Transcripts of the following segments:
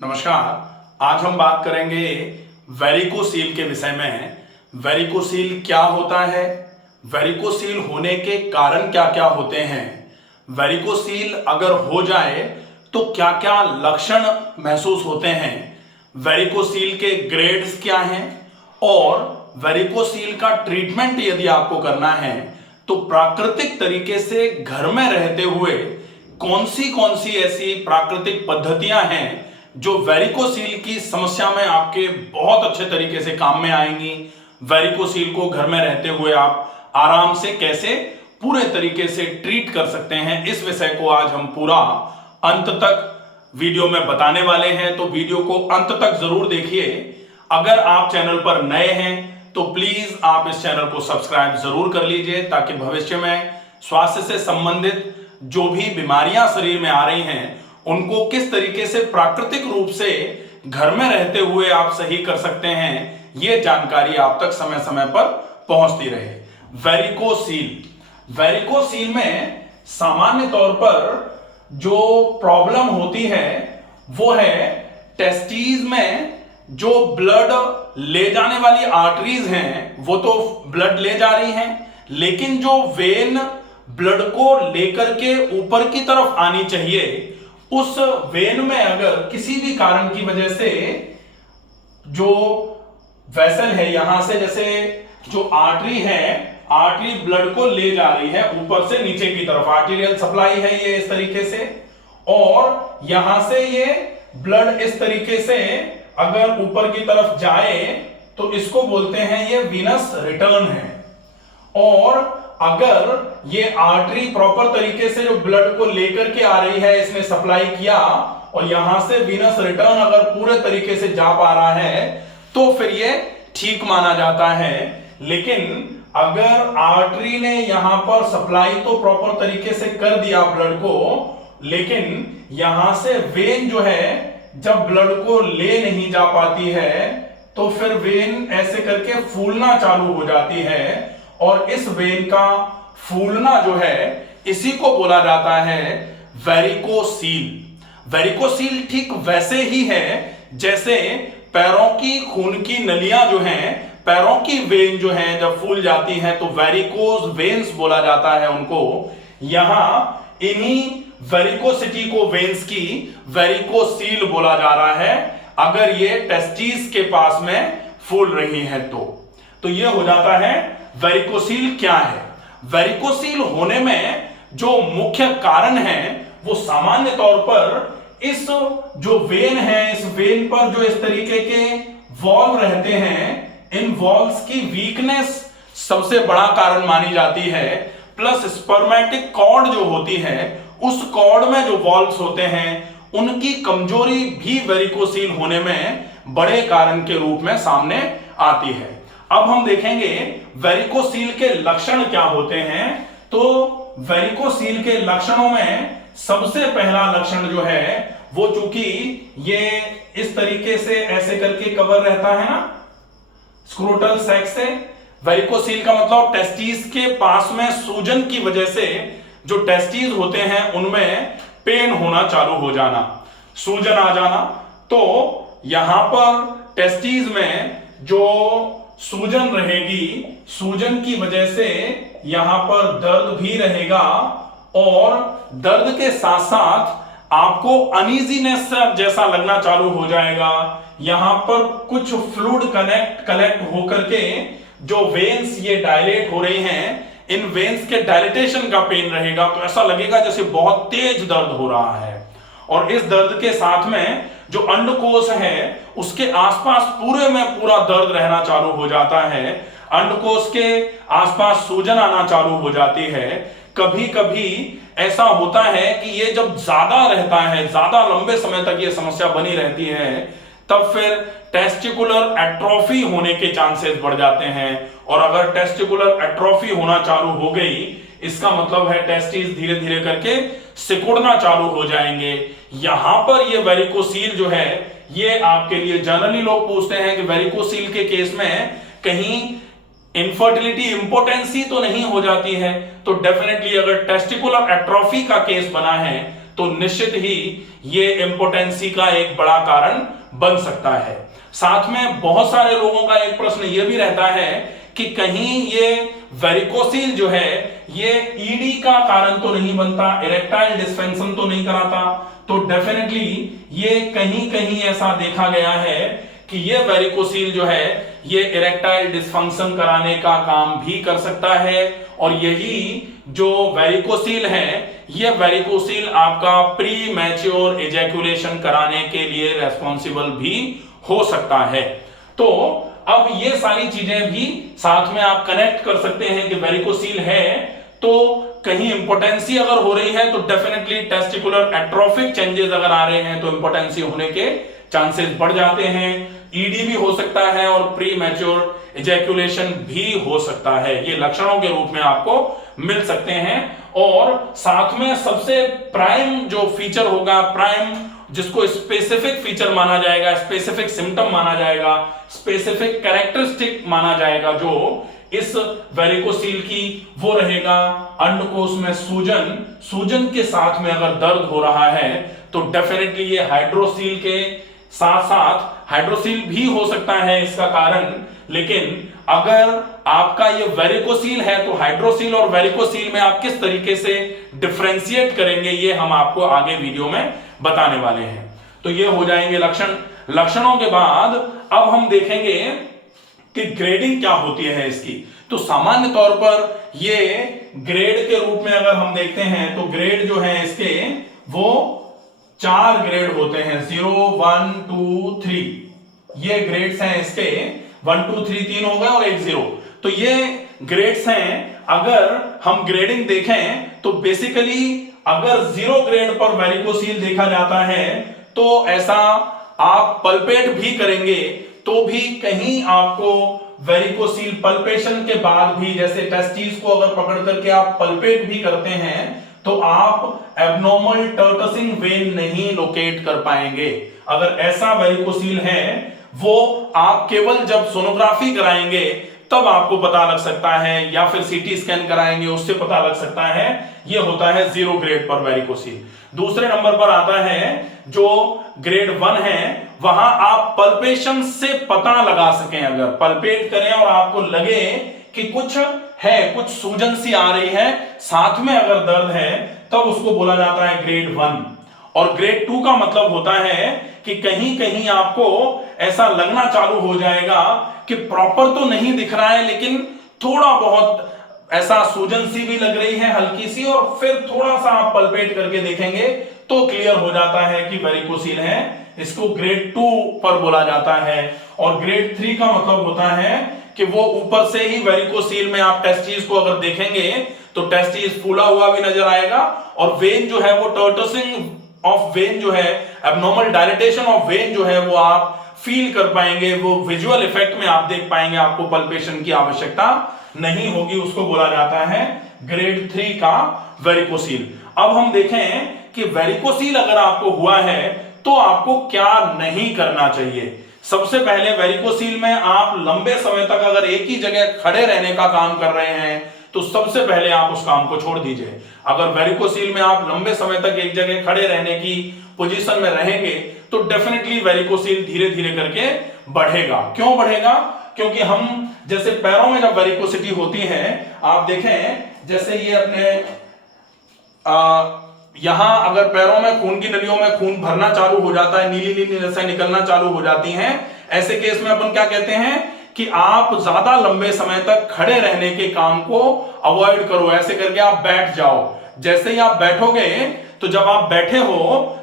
नमस्कार। आज हम बात करेंगे वेरिकोसील के विषय में। वेरिकोसील क्या होता है, वेरिकोसील होने के कारण क्या क्या होते हैं, वेरिकोसील अगर हो जाए तो क्या क्या लक्षण महसूस होते हैं, वेरिकोसील के ग्रेड्स क्या हैं और वेरिकोसील का ट्रीटमेंट यदि आपको करना है तो प्राकृतिक तरीके से घर में रहते हुए कौन सी ऐसी प्राकृतिक पद्धतियां हैं जो वेरिकोसील की समस्या में आपके बहुत अच्छे तरीके से काम में आएंगी। वेरिकोसील को घर में रहते हुए आप आराम से कैसे पूरे तरीके से ट्रीट कर सकते हैं, इस विषय को आज हम पूरा अंत तक वीडियो में बताने वाले हैं। तो वीडियो को अंत तक जरूर देखिए। अगर आप चैनल पर नए हैं तो प्लीज आप इस चैनल को सब्सक्राइब जरूर कर लीजिए, ताकि भविष्य में स्वास्थ्य से संबंधित जो भी बीमारियां शरीर में आ रही हैं उनको किस तरीके से प्राकृतिक रूप से घर में रहते हुए आप सही कर सकते हैं, ये जानकारी आप तक समय समय पर पहुंचती रहे। वेरिकोसील में सामान्य तौर पर जो प्रॉब्लम होती है वो है टेस्टीज में जो ब्लड ले जाने वाली आर्टरीज हैं वो तो ब्लड ले जा रही हैं, लेकिन जो वेन ब्लड को लेकर के ऊपर की तरफ आनी चाहिए, उस वेन में अगर किसी भी कारण की वजह से जो वेसल है यहां से, जैसे जो आर्टरी है, आर्टरी ब्लड को ले जा रही है ऊपर से नीचे की तरफ, आर्टीरियल सप्लाई है ये इस तरीके से, और यहां से ये ब्लड इस तरीके से अगर ऊपर की तरफ जाए तो इसको बोलते हैं ये वीनस रिटर्न है। और अगर ये आर्टरी प्रॉपर तरीके से जो ब्लड को लेकर के आ रही है, इसने सप्लाई किया और यहां से वीनस रिटर्न अगर पूरे तरीके से जा पा रहा है तो फिर ये ठीक माना जाता है। लेकिन अगर आर्टरी ने यहां पर सप्लाई तो प्रॉपर तरीके से कर दिया ब्लड को, लेकिन यहां से वेन जो है जब ब्लड को ले नहीं जा पाती है तो फिर वेन ऐसे करके फूलना चालू हो जाती है, और इस वेन का फूलना जो है इसी को बोला जाता है वेरिकोसील। वेरिकोसील ठीक वैसे ही है जैसे पैरों की खून की नलियां जो हैं, पैरों की वेन जो हैं जब फूल जाती हैं तो वेरिकोज वेन्स बोला जाता है उनको। यहां इन्हीं वेरिकोसिटी को वेन्स की वेरिकोसील बोला जा रहा है अगर ये टेस्टिस के पास में फूल रही है तो ये हो जाता है वेरिकोसील। क्या है वेरिकोसील होने में जो मुख्य कारण है वो सामान्य तौर पर इस जो वेन है, इस वेन पर जो इस तरीके के वॉल्व रहते हैं, इन वॉल्व्स की वीकनेस सबसे बड़ा कारण मानी जाती है। प्लस स्पर्मेटिक कॉर्ड जो होती है, उस कॉर्ड में जो वॉल्व्स होते हैं उनकी कमजोरी भी वेरिकोसील होने में बड़े कारण के रूप में सामने आती है। अब हम देखेंगे वेरिकोसील के लक्षण क्या होते हैं। तो वेरिकोसील के लक्षणों में सबसे पहला लक्षण जो है वो, चूंकि ये इस तरीके से ऐसे करके कवर रहता है ना स्क्रोटल सैक से, वेरिकोसील का मतलब टेस्टिस के पास में सूजन की वजह से जो टेस्टिस होते हैं उनमें पेन होना चालू हो जाना, सूजन आ जाना। तो यहां पर टेस्टिस में जो सूजन रहेगी, सूजन की वजह से यहां पर दर्द भी रहेगा, और दर्द के साथ साथ आपको अनईजीनेस जैसा लगना चालू हो जाएगा। यहां पर कुछ फ्लूइड कलेक्ट होकर के जो वेन्स ये डायलेट हो रही हैं, इन वेन्स के डायलेटेशन का पेन रहेगा, तो ऐसा लगेगा जैसे बहुत तेज दर्द हो रहा है। और इस दर्द के साथ में जो अंडकोश है उसके आसपास पूरे में पूरा दर्द रहना चालू हो जाता है, अंडकोश के आसपास सूजन आना चालू हो जाती है। कभी कभी ऐसा होता है कि ये जब ज्यादा रहता है, ज्यादा लंबे समय तक ये समस्या बनी रहती है, तब फिर टेस्टिकुलर एट्रोफी होने के चांसेस बढ़ जाते हैं। और अगर टेस्टिकुलर एट्रोफी होना चालू हो गई, इसका मतलब है टेस्टिस धीरे धीरे करके सिकुड़ना चालू हो जाएंगे। यहां पर ये वेरिकोसील जो है, ये आपके लिए जनरली लोग पूछते हैं कि वेरिकोसील के केस में कहीं इनफर्टिलिटी इंपोटेंसी तो नहीं हो जाती है। तो डेफिनेटली अगर टेस्टिकुलर एट्रोफी का केस बना है तो निश्चित ही ये इम्पोटेंसी का एक बड़ा कारण बन सकता है। साथ में बहुत सारे लोगों का एक प्रश्न ये भी रहता है कि कहीं ये वेरिकोसील जो है ये ईडी का कारण तो नहीं बनता, इरेक्टाइल डिस्फंक्शन तो नहीं कराता। तो डेफिनेटली ये कहीं कहीं ऐसा देखा गया है कि ये वेरिकोसील जो है ये इरेक्टाइल डिस्फंक्शन कराने का काम भी कर सकता है। और यही जो वेरिकोसील है ये वेरिकोसील आपका प्री मैच्योर एजैकुलेशन कराने के लिए रेस्पॉन्सिबल भी हो सकता है। तो अब ये सारी चीजें भी साथ में आप कनेक्ट कर सकते हैं कि वेरिकोसील है तो कहीं इंपोटेंसी अगर हो रही है तो डेफिनेटली टेस्टिकुलर एट्रोफिक चेंजेस अगर आ रहे हैं तो इंपोटेंसी होने के चांसेस बढ़ जाते हैं। ईडी भी हो सकता है और प्री मैच्योर एजैकुलेशन भी हो सकता है। ये लक्षणों के रूप में आपको मिल सकते हैं। और साथ में सबसे प्राइम जो फीचर होगा, प्राइम जिसको स्पेसिफिक फीचर माना जाएगा, स्पेसिफिक सिम्टम माना जाएगा, स्पेसिफिक कैरेक्टरिस्टिक माना जाएगा जो इस वेरिकोसील की, वो रहेगा अंडकोश में सूजन। सूजन के साथ में अगर दर्द हो रहा है तो डेफिनेटली ये हाइड्रोसील के साथ साथ हाइड्रोसील भी हो सकता है इसका कारण। लेकिन अगर आपका ये वेरिकोसील है तो हाइड्रोसील और वेरिकोसील में आप किस तरीके से डिफरेंशिएट करेंगे ये हम आपको आगे वीडियो में बताने वाले हैं। तो ये हो जाएंगे लक्षण। लक्षणों के बाद अब हम देखेंगे कि ग्रेडिंग क्या होती है इसकी। तो सामान्य तौर पर ये ग्रेड के रूप में अगर हम देखते हैं तो ग्रेड जो है इसके वो 4 ग्रेड होते हैं, 0 1 2 3। ये ग्रेड्स हैं इसके, 1 2 3 3 हो गए और 1 0। तो ये ग्रेड्स हैं। अगर हम ग्रेडिंग देखें तो बेसिकली अगर 0 ग्रेड पर वेरिकोसील देखा जाता है तो ऐसा आप पल्पेट भी करेंगे तो भी कहीं आपको वेरिकोसील पल्पेशन के बाद भी, जैसे टेस्टिस को अगर पकड़ करके आप पल्पेट भी करते हैं तो आप एब्नॉर्मल टर्टसिंग वेन नहीं लोकेट कर पाएंगे। अगर ऐसा वेरिकोसील है वो आप केवल जब सोनोग्राफी कराएंगे तब आपको पता लग सकता है, या फिर सीटी स्कैन कराएंगे उससे पता लग सकता है। ये होता है 0 ग्रेड पर वेरिकोसील। दूसरे नंबर पर आता है जो ग्रेड 1 है, वहां आप पल्पेशन से पता लगा सकें, अगर पल्पेट करें और आपको लगे कि कुछ है, कुछ सूजन सी आ रही है, साथ में अगर दर्द है, तब उसको बोला जाता है ग्रेड 1। और ग्रेड 2 का मतलब होता है कि कहीं कहीं आपको ऐसा लगना चालू हो जाएगा कि प्रॉपर तो नहीं दिख रहा है लेकिन थोड़ा बहुत ऐसा सूजन सी भी लग रही है हल्की सी, और फिर थोड़ा सा आप पल्पेट करके देखेंगे तो क्लियर हो जाता है कि वेरिकोसील है। इसको ग्रेड 2 पर बोला जाता है। और ग्रेड 3 का मतलब होता है कि वो ऊपर से ही वेरिकोसील में आप टेस्टिस को अगर देखेंगे तो टेस्टिस फूला हुआ भी नजर आएगा और वेन जो है वो टर्टसिंग ऑफ वेन जो है, एब्नॉर्मल डायलेटेशन ऑफ वेन जो है वो आप फील कर पाएंगे, वो विजुअल इफेक्ट में आप देख पाएंगे, आपको पल्पेशन की आवश्यकता नहीं होगी। उसको बोला जाता है ग्रेड 3 का वेरिकोसील। अब हम देखें कि वेरिकोसील अगर आपको हुआ है तो आपको क्या नहीं करना चाहिए। सबसे पहले वेरिकोसील में आप लंबे समय तक अगर एक ही जगह खड़े रहने का काम कर रहे हैं तो सबसे पहले आप उस काम को छोड़ दीजिए। अगर वेरिकोसील में आप लंबे समय तक एक जगह खड़े रहने की पोजीशन में रहेंगे तो डेफिनेटली वेरिकोसील धीरे धीरे करके बढ़ेगा। क्यों बढ़ेगा? क्योंकि हम जैसे पैरों में जब वेरिकोसिटी होती है, आप देखें जैसे ये अपने यहां अगर पैरों में खून की नलियों में खून भरना चालू हो जाता है, नीली नीली नसें निकलना चालू हो जाती हैं, ऐसे केस में अपन क्या कहते हैं कि आप ज्यादा लंबे समय तक खड़े रहने के काम को अवॉइड करो। ऐसे करके आप बैठ जाओ। जैसे ही आप बैठोगे तो जब आप बैठे हो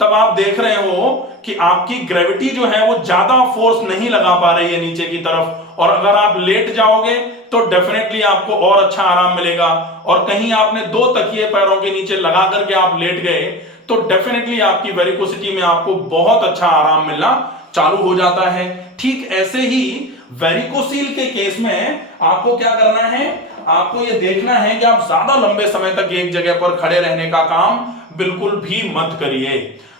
तब आप देख रहे हो कि आपकी ग्रेविटी जो है वो ज्यादा फोर्स नहीं लगा पा रही है नीचे की तरफ, और अगर आप लेट जाओगे तो डेफिनेटली आपको और अच्छा आराम मिलेगा। और कहीं आपने 2 तकिए पैरों के नीचे लगा करके आप लेट गए तो डेफिनेटली आपकी वेरिकोसिटी में आपको बहुत अच्छा आराम मिलना चालू हो जाता है। ठीक ऐसे ही वेरिकोसील के केस में आपको क्या करना है, आपको यह देखना है कि आप ज्यादा लंबे समय तक एक जगह पर खड़े रहने का काम बिल्कुल भी मत करिए।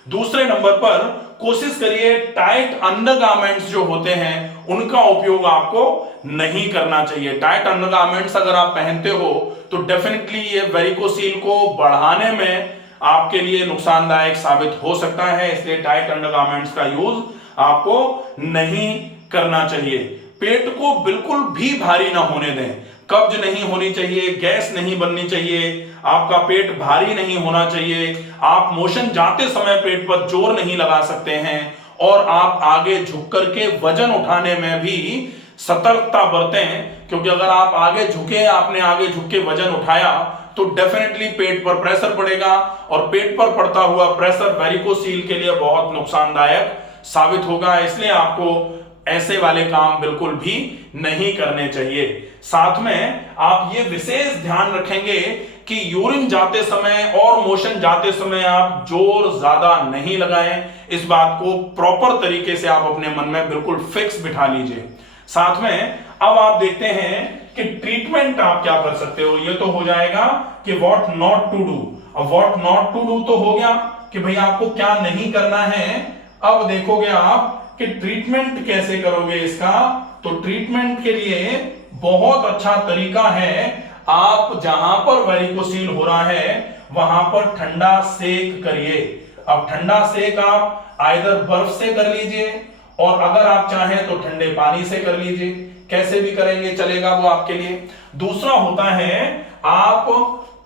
दूसरे नंबर पर कोशिश करिए टाइट अंडरगारमेंट्स जो होते हैं उनका उपयोग आपको नहीं करना चाहिए। टाइट अंडरगारमेंट्स अगर आप पहनते हो तो डेफिनेटली ये वेरिकोसील को बढ़ाने में आपके लिए नुकसानदायक साबित हो सकता है, इसलिए टाइट अंडरगारमेंट्स का यूज आपको नहीं करना चाहिए। पेट को बिल्कुल भी भारी ना होने दें, कब्ज नहीं होनी चाहिए, गैस नहीं बननी चाहिए, आपका पेट भारी नहीं होना चाहिए, आप मोशन जाते समय पेट पर जोर नहीं लगा सकते हैं, और आप आगे झुक करके वजन उठाने में भी सतर्कता बरतें, क्योंकि अगर आप आगे झुके, आपने आगे झुक के वजन उठाया तो डेफिनेटली पेट पर प्रेशर पड़ेगा, और पेट पर पड़ता हुआ प्रेशर वेरिकोसील के लिए बहुत नुकसानदायक साबित होगा। इसलिए आपको ऐसे वाले काम बिल्कुल भी नहीं करने चाहिए। साथ में आप ये विशेष ध्यान रखेंगे कि यूरिन जाते समय और मोशन जाते समय आप जोर ज्यादा नहीं लगाएं। इस बात को प्रॉपर तरीके से आप अपने मन में बिल्कुल फिक्स बिठा लीजिए। साथ में अब आप देखते हैं कि ट्रीटमेंट आप क्या कर सकते हो। ये तो हो जाएगा कि व्हाट नॉट टू डू। अब व्हाट नॉट टू डू तो हो गया कि भाई आपको क्या नहीं करना है। अब देखोगे आप कि ट्रीटमेंट कैसे करोगे इसका। तो ट्रीटमेंट के लिए बहुत अच्छा तरीका है, आप जहां पर वेरिकोसील हो रहा है वहां पर ठंडा सेक करिए। अब ठंडा सेक आप आइदर बर्फ से कर लीजिए, और अगर आप चाहें तो ठंडे पानी से कर लीजिए, कैसे भी करेंगे चलेगा वो आपके लिए। दूसरा होता है आप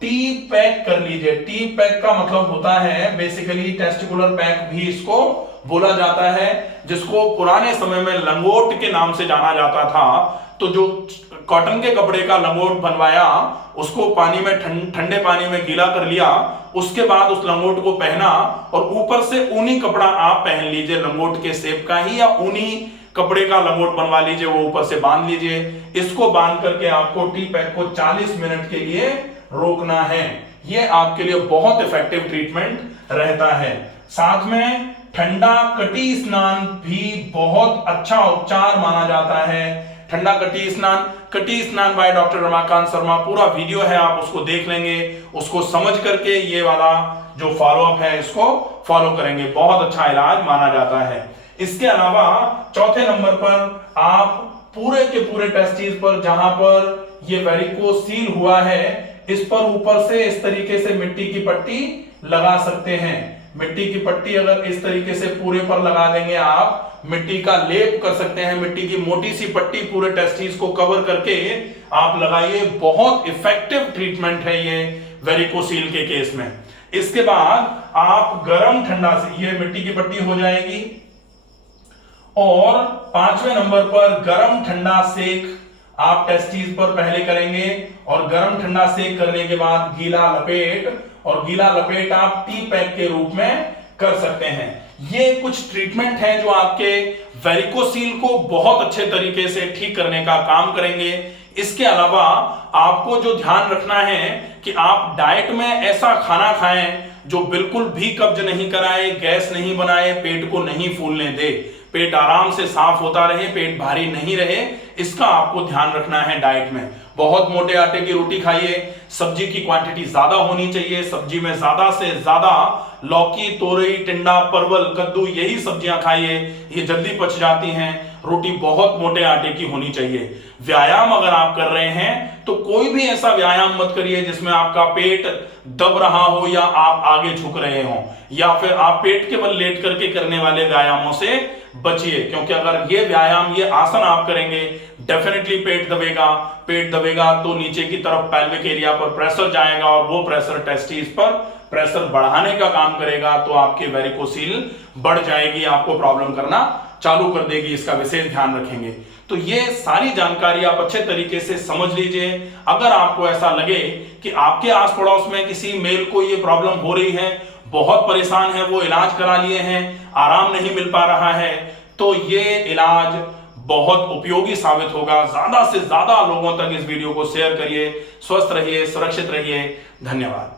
टी पैक कर लीजिए। टी पैक का मतलब होता है बेसिकली टेस्टिकुलर पैक भी इसको बोला जाता है, जिसको पुराने समय में लंगोट के नाम से जाना जाता था। तो जो कॉटन के कपड़े का लंगोट बनवाया, उसको पानी में ठंडे पानी में गीला कर लिया, उसके बाद उस लंगोट को पहना, और ऊपर से ऊनी कपड़ा आप पहन लीजिए लंगोट के शेप का ही, या ऊनी कपड़े का लंगोट बनवा लीजिए, वो ऊपर से बांध लीजिए। इसको बांध करके आपको टी पैक को 40 मिनट के लिए रोकना है। ये आपके लिए बहुत इफेक्टिव ट्रीटमेंट रहता है। साथ में ठंडा कटी स्नान भी बहुत अच्छा उपचार माना जाता है। ठंडा कटी स्नान बाय डॉक्टर रमाकांत शर्मा, पूरा वीडियो है, आप उसको देख लेंगे, उसको समझ करके ये वाला जो फॉलोअप है इसको फॉलो करेंगे, बहुत अच्छा इलाज माना जाता है। इसके अलावा चौथे नंबर पर आप पूरे के पूरे टेस्टिस पर जहां पर ये वेरिकोसील हुआ है, इस पर ऊपर से इस तरीके से मिट्टी की पट्टी लगा सकते हैं। मिट्टी की पट्टी अगर इस तरीके से पूरे पर लगा देंगे, आप मिट्टी का लेप कर सकते हैं, मिट्टी की मोटी सी पट्टी पूरे टेस्टिस को कवर करके आप लगाइए। बहुत इफेक्टिव ट्रीटमेंट है ये वेरिकोसील के केस में। इसके बाद आप गर्म ठंडा से, ये मिट्टी की पट्टी हो जाएगी, और 5वें नंबर पर गर्म ठंडा सेक आप टेस्टिस पर पहले करेंगे, और गर्म ठंडा सेक करने के बाद गीला लपेट, और गीला लपेट आप टी पैक के रूप में कर सकते हैं। ये कुछ ट्रीटमेंट हैं जो आपके वेरिकोसील को बहुत अच्छे तरीके से ठीक करने का काम करेंगे। इसके अलावा आपको जो ध्यान रखना है कि आप डाइट में ऐसा खाना खाएं जो बिल्कुल भी कब्ज नहीं कराए, गैस नहीं बनाए, पेट को नहीं फूलने दे, पेट आराम से साफ होता रहे, पेट भारी नहीं रहे, इसका आपको ध्यान रखना है डाइट में। बहुत मोटे आटे की रोटी खाइए, सब्जी की क्वांटिटी ज्यादा होनी चाहिए, सब्जी में ज्यादा से ज्यादा लौकी, तोरई, टिंडा, परवल, कद्दू, यही सब्जियां खाइए, ये जल्दी पच जाती हैं। रोटी बहुत मोटे आटे की होनी चाहिए। व्यायाम अगर आप कर रहे हैं तो कोई भी ऐसा व्यायाम मत करिए जिसमें आपका पेट दब रहा हो, या आप आगे झुक रहे हो, या फिर आप पेट के बल लेट करके करने वाले व्यायामों से बचिए, क्योंकि अगर ये व्यायाम, ये आसन आप करेंगे, डेफिनेटली पेट दबेगा। पेट दबेगा तो नीचे की तरफ पेल्विक एरिया पर प्रेशर जाएगा, और वो प्रेशर टेस्टिस पर प्रेशर बढ़ाने का काम करेगा, तो आपकी वेरिकोसील बढ़ जाएगी, आपको प्रॉब्लम करना चालू कर देगी। इसका विशेष ध्यान रखेंगे। तो ये सारी जानकारी आप अच्छे तरीके से समझ लीजिए। अगर आपको ऐसा लगे कि आपके आस पड़ोस में किसी मेल को ये प्रॉब्लम हो रही है, बहुत परेशान है, वो इलाज करा लिए हैं, आराम नहीं मिल पा रहा है, तो ये इलाज बहुत उपयोगी साबित होगा। ज्यादा से ज्यादा लोगों तक इस वीडियो को शेयर करिए। स्वस्थ रहिए, सुरक्षित रहिए। धन्यवाद।